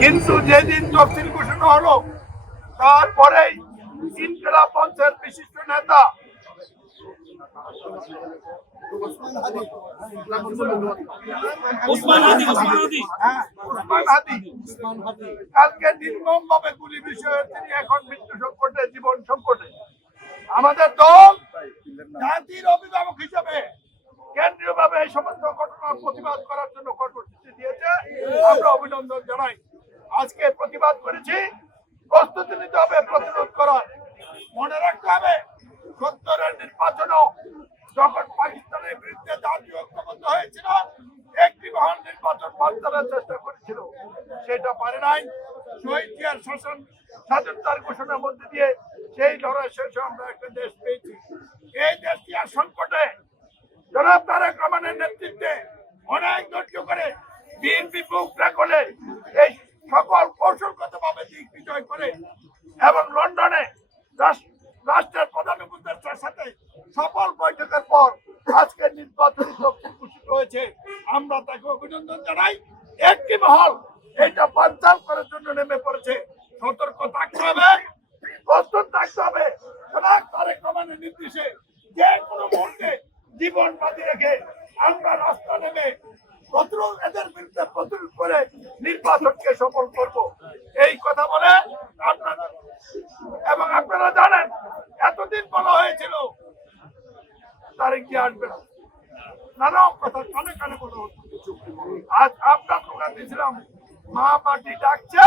কিন্তু যেদিন তফসিল ঘোষণা হলো তারপরেই ইনকিলাব মঞ্চের বিশিষ্ট নেতা কালকে নির্মম ভাবে গুলি বিষয়ে তিনি এখন মৃত্যু সংকটে জীবন সংকটে। আমাদের দল জাতির অভিভাবক হিসেবে কেন্দ্রীয় ভাবে এই সমস্ত ঘটনার প্রতিবাদ দিয়েছে আমরা অভিনন্দন জানাই। আজকে প্রতিবাদ করেছি। প্রস্তুতি নিতে হবে, প্রতিরোধ করার। মনে রাখতে হবে, সত্তরের নির্বাচনও যখন পাকিস্তানের বিরুদ্ধে জাতীয় ঐক্যবদ্ধ হয়েছিল, একটি মহান নির্বাচন বাঞ্চানোর চেষ্টা করেছিল। সেটা পারে নাই। শহীদ জিয়ার শাসন, স্বাধীনতার ঘোষণার মধ্যে দিয়ে সেই লড়াই শেষে আমরা একটা দেশ পেয়েছি। এই দেশটি আর সংকটে জনাব তারেক রহমানের নেতৃত্বে অনেক ধৈর্য করে বিএনপি বুকরা করে এই সকল কৌশলগতভাবে দিক বিজয় করে এবং লন্ডনে রাষ্ট্রের প্রধান উপদেষ্টার সাথে সফল বৈঠকের পর আজকের নির্বাচনী ঘোষিত হয়েছে। আমরা তাকে অভিনন্দন জানাই। একটি মহল এটা বানচাল করার জন্য নেমে পড়েছে। সতর্ক থাকতে হবে, প্রস্তুত থাকতে হবে। তারেক নির্দেশে যে কোনো মুহূর্তে জীবন বাজি রেখে আমরা রাস্তা নেমে প্রতিরোধ এদের বিরুদ্ধে প্রতিরোধ করে নির্বাচনকে সফল করব। এই কথা বলে আপনারা এবং আপনারা জানেন, এতদিন বলা হয়েছিল তারিখ দিয়ে আসবে না। নানা কথা, কানে কানে বলা হতো। আজ আমরা স্লোগান দিয়েছিলাম মা মাটি ডাকছে